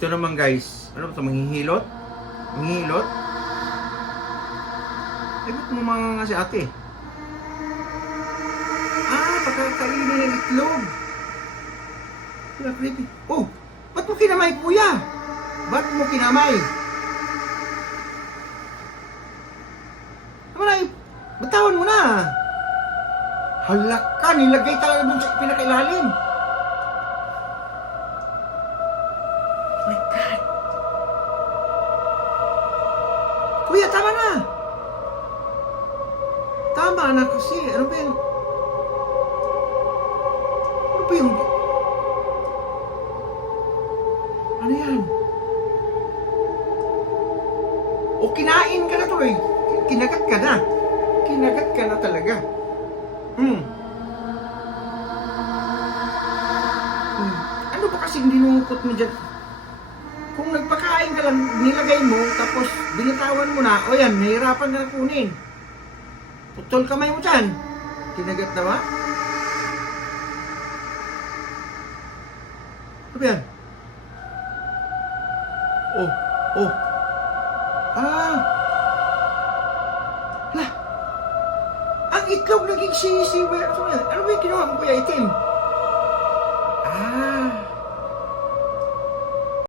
Ito naman guys, ano ba ito? Manghihilot? Manghihilot? Ay, ba't mo mga nga si ate? Pakakainin ng itlog. Kaya creepy. Oh, ba't mo kinamay kuya? Ba't mo kinamay? Naman ay, batawan mo na. Halak ka, nilagay tayo dun sa pinakailalim. My God. Kuya, tama na. Tama na kasi. Ano ba yun? Ano ba yung... Ano yan? O kinain ka na to eh. Kinagat ka na. Kinagat ka na talaga. Ano ba kasing dinukot mo dyan? Kung nagpakain ka lang, nilagay mo, tapos binitawan mo na, o yan, nahirapan ka na kunin. Putol kamay mo dyan. Kinagat na ba? Ano ba yan? Oh. Hala. Ang itlog naging sisiwa. Ano ba yung ginawa mo kuya itim?